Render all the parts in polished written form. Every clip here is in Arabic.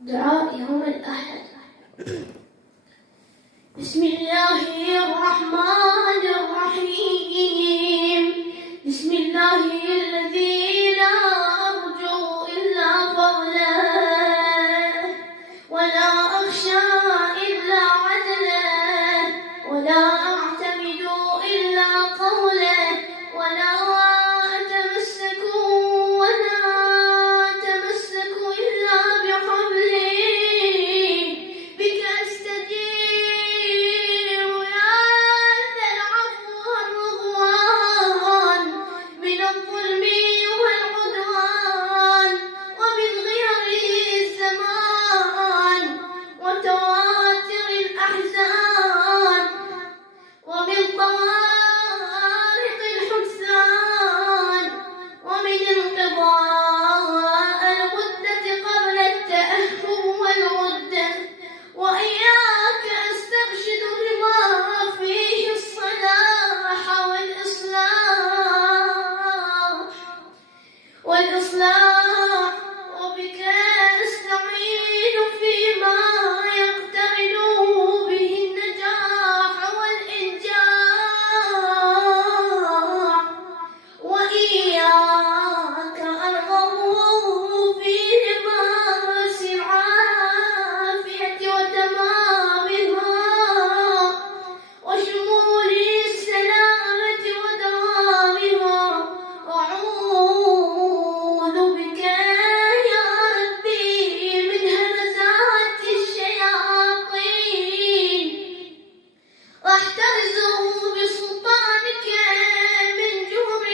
دعاء يوم الأحد. بسم الله الرحمن الرحيم. بسم الله الذي لا أرجو إلا فضله، ولا أخشى إلا عدله، ولا أعتمد إلا قوله، ولا أتمسك إلا بحبله. بك أستجير يا ذا العفو والرضوان، من الظلم والعدوان، ومن غير الزمان، وتواتر الأحزان، ومن طوارق الحسان، ومن انقضاء المدة قبل التأهب والعدة. وإياك أسترشد بما فيه الصلاح والإصلاح، وبك أستعين فيما يقترن به النجاح والإنجاح. وإياك أرغب في لباس العافية وتمامها، وشمول السلامة ودوامها. أعوذ بك يا ربي من همزات الشياطين، واحترز بسلطانك من جور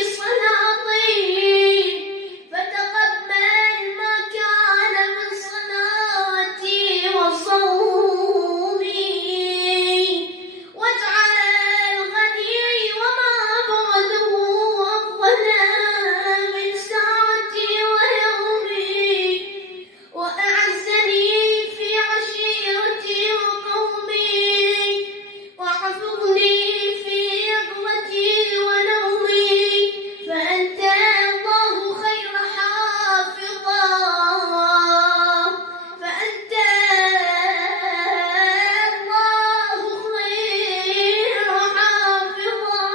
السلاطين. فتقبل ما كان من صلاتي وصومي، واجعل غني وما بعده أفضل من ساعتي ويومي، وأعزني في عشيرتي وقومي، وحفظني في يقظتي ونومي. فأنت الله خير حافظا، فأنت الله خير حافظا،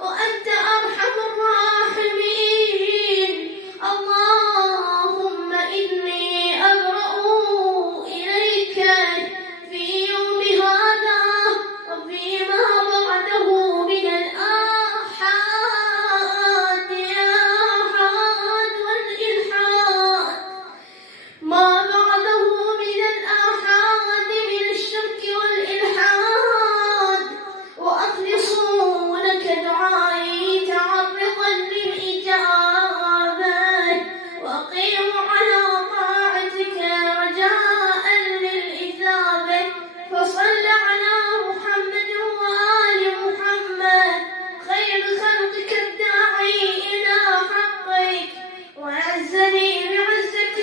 وأنت أرحم الراحمين. اللهم إني أبرأ إليك في يوم هذا وفيما بعده من الآحاد والإلحاد، ما بعده من الآحاد من الشرك والإلحاد. وأخلص لك دعائي تعرضا للإجابة، وأقيم على طاعتك رجاء للإثابة. فصل على محمد وآل محمد خير خلقك الداعي إلى حقك، وأعزني بعزك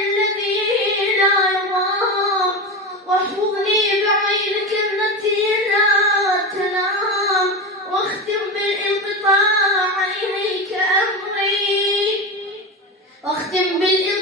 الذي لا يضام، واحفظني بعينك التي لا تنام، واختم بالانقطاع إليك أمري، واختم بالانقطاع